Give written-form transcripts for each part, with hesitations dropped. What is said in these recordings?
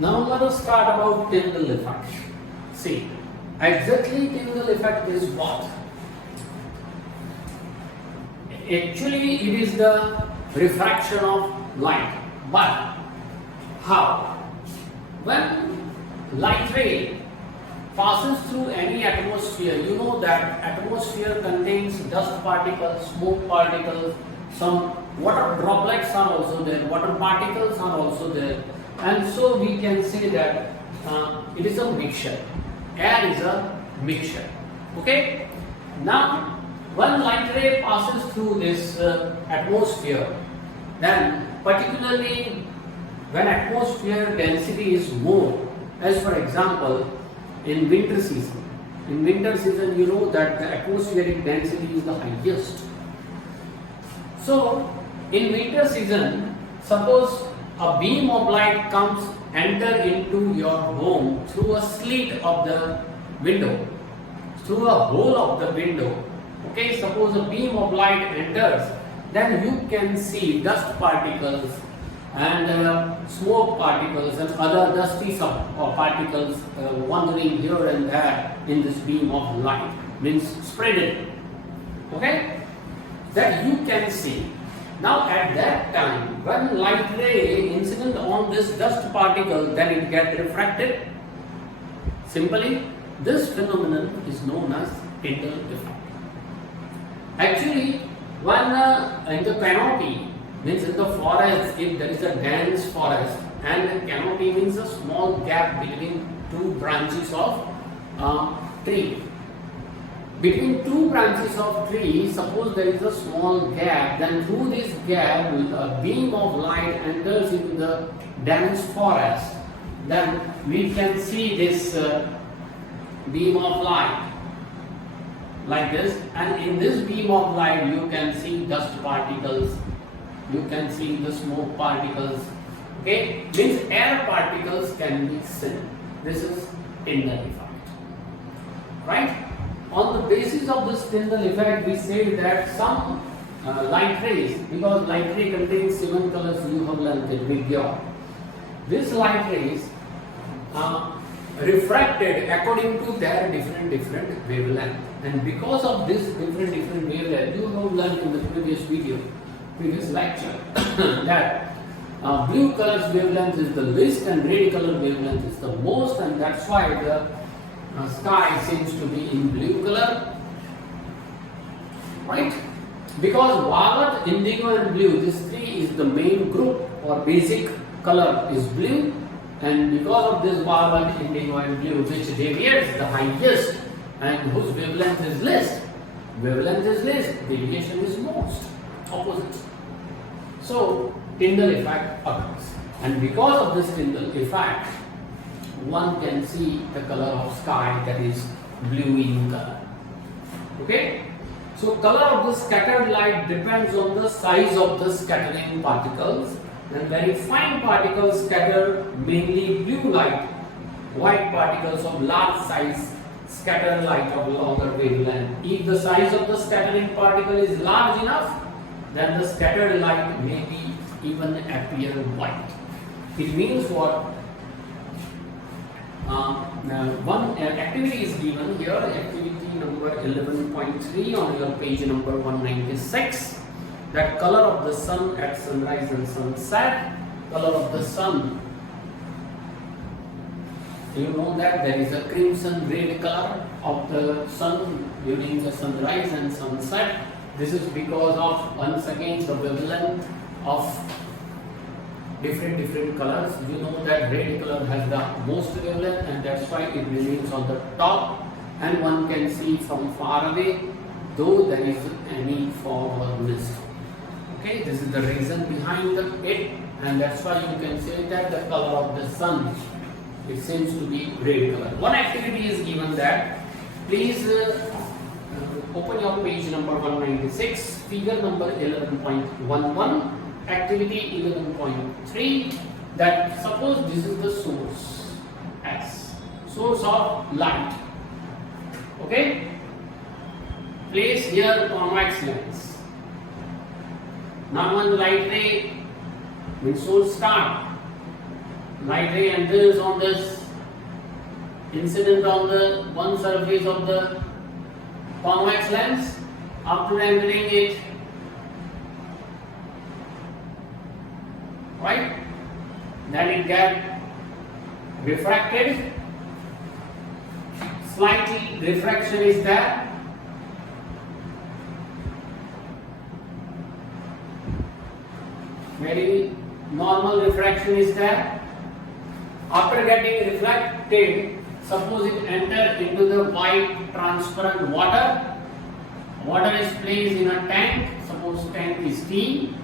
Now let us start about Tyndall effect. See, exactly Tyndall effect is what? Actually, it is the refraction of light. But how? When light ray passes through any atmosphere, you know that atmosphere contains dust particles, smoke particles, some water droplets are also there, water particles are also there, and so we can say that it is a mixture. Air is a mixture. Okay? Now, when light ray passes through this atmosphere, then particularly when atmosphere density is more, as for example, in winter season. In winter season, you know that the atmospheric density is the highest. So, in winter season, suppose a beam of light comes enter into your home through a slit of the window, through a hole of the window. Okay, suppose a beam of light enters, then you can see dust particles and smoke particles and other dusty particles wandering here and there in this beam of light, means spread it. Okay, that you can see. Now at that time, when light ray incident on this dust particle, then it gets refracted. Simply, this phenomenon is known as Tyndall effect. Actually, when in the canopy, means in the forest, if there is a dense forest, and canopy means a small gap between two branches of tree. Between two branches of tree, suppose there is a small gap, then through this gap, a beam of light enters into the dense forest. Then we can see this beam of light like this, and in this beam of light you can see dust particles, you can see the smoke particles. Okay, means air particles can be seen. This is Tyndall effect, right? On the basis of this Tyndall effect, we say that some light rays, because light ray contains 7 colors you have learned in Vidya, these light rays refracted according to their different wavelength, and because of this different wavelength, you have learned in the previous lecture that blue color's wavelength is the least and red color wavelength is the most, and that's why the sky seems to be in blue color, right? Because violet, indigo and blue, these three is the main group or basic color is blue, and because of this violet, indigo and blue, which deviates the highest and whose wavelength is less, deviation is most, opposite. So Tyndall effect occurs, and because of this Tyndall effect, one can see the color of sky, that is blue in color. Okay, so color of the scattered light depends on the size of the scattering particles, and very fine particles scatter mainly blue light, white particles of large size scatter light of longer wavelength. If the size of the scattering particle is large enough, then the scattered light may be even appear white. It means what? One activity is given here, activity number 11.3 on your page number 196, that color of the sun at sunrise and sunset. Color of the sun, you know that there is a crimson red color of the sun during the sunrise and sunset. This is because of, once again, the wavelength of different colors. You know that red color has the most wavelength, and that's why it remains on the top, and one can see from far away, though there is any fog or mist. Okay, this is the reason behind it, and that's why you can say that the color of the sun, it seems to be red color. One activity is given that, please open your page number 196, figure number 11.11. Activity 11.3, that suppose this is the source S, source of light. Okay, place here convex lens. Now one light ray, means source start, light ray and this on this incident on the one surface of the convex lens. After entering it, right, then it get refracted. Slightly refraction is there. Very normal refraction is there. After getting reflected, suppose it enter into the white transparent water. Water is placed in a tank. Suppose tank is T.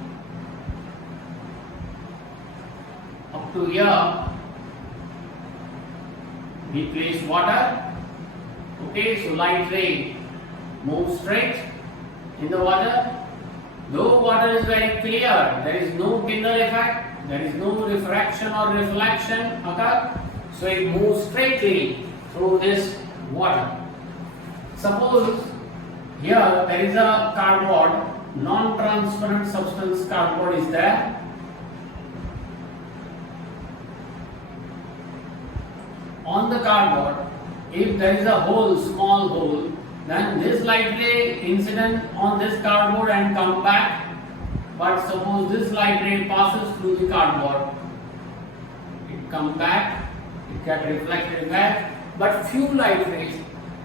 Up to here, we place water. Okay, so light ray moves straight in the water. Though water is very clear, there is no Tyndall effect, there is no refraction or reflection occur. So it moves straightly through this water. Suppose here there is a cardboard, non-transparent substance cardboard is there. On the cardboard, if there is a hole, small hole, then this light ray incident on this cardboard and come back. But suppose this light ray passes through the cardboard, it come back, it get reflected back, but few light rays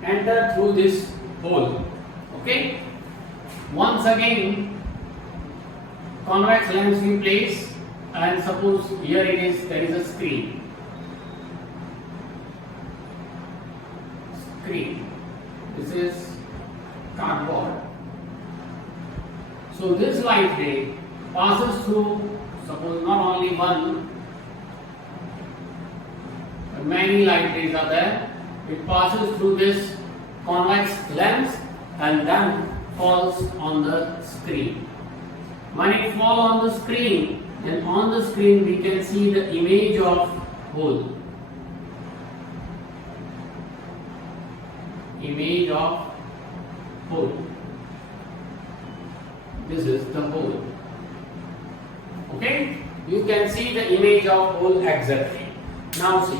enter through this hole. Okay. Once again, convex lens we place, and suppose here it is, there is a screen. This is cardboard. So this light ray passes through, suppose not only one, but many light rays are there. It passes through this convex lens and then falls on the screen. When it falls on the screen, then on the screen we can see the image of hole. Image of hole. This is the hole. Okay? You can see the image of hole exactly. Now see.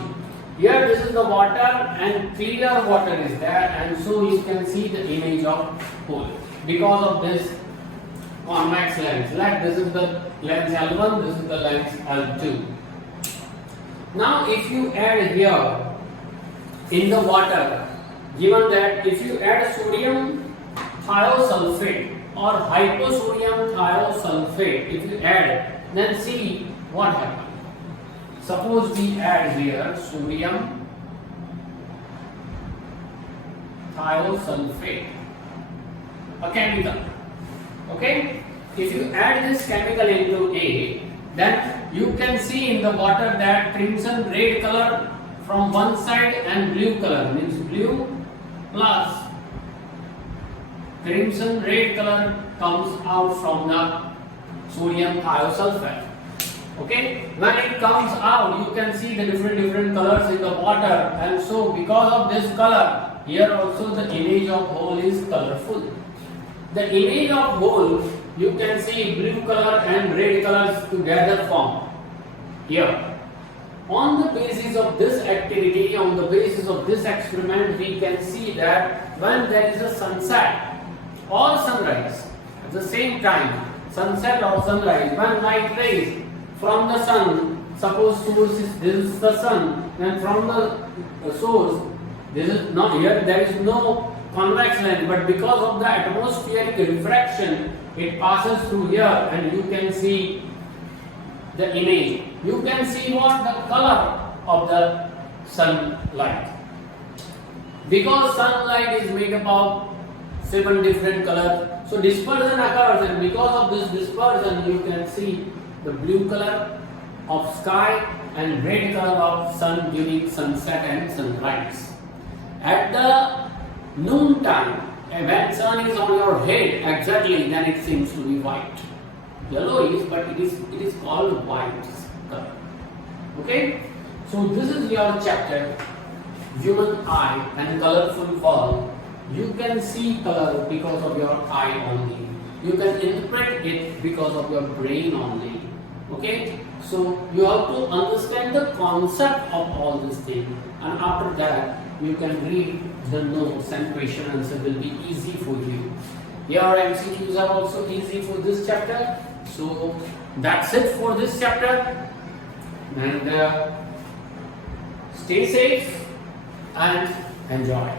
Here this is the water and clear water is there, and so you can see the image of hole because of this convex lens. Like this is the lens L1, this is the lens L2. Now if you add here in the water, given that if you add sodium thiosulfate or hyposodium thiosulfate, if you add, then see what happens. Suppose we add here sodium thiosulfate, a chemical. Okay? If you add this chemical into A, then you can see in the water that crimson red color from one side and blue color, means blue plus crimson red color comes out from the sodium thiosulfate. Okay, when it comes out, you can see the different colors in the water, and so because of this color, here also the image of hole is colorful. The image of hole, you can see blue color and red colors together form here. On the basis of this activity, on the basis of this experiment, we can see that when there is a sunset or sunrise at the same time, sunset or sunrise, when light rays from the sun, suppose source is, this is the sun, then from the source, this is not here, there is no convex lens, but because of the atmospheric refraction, it passes through here and you can see the image. You can see what the color of the sunlight. Because sunlight is made up of 7 different colors, so dispersion occurs, and because of this dispersion, you can see the blue color of sky and red color of sun during sunset and sunrise. At the noon time, when sun is on your head exactly, then it seems to be white. Yellowish, but it is called white color. Okay, so this is your chapter, human eye and colorful world. You can see color because of your eye only. You can interpret it because of your brain only. Okay, So you have to understand the concept of all this thing, and after that you can read the notes and question answer will be easy for you. Your MCQs are also easy for this chapter. So that's it for this chapter, and stay safe and enjoy.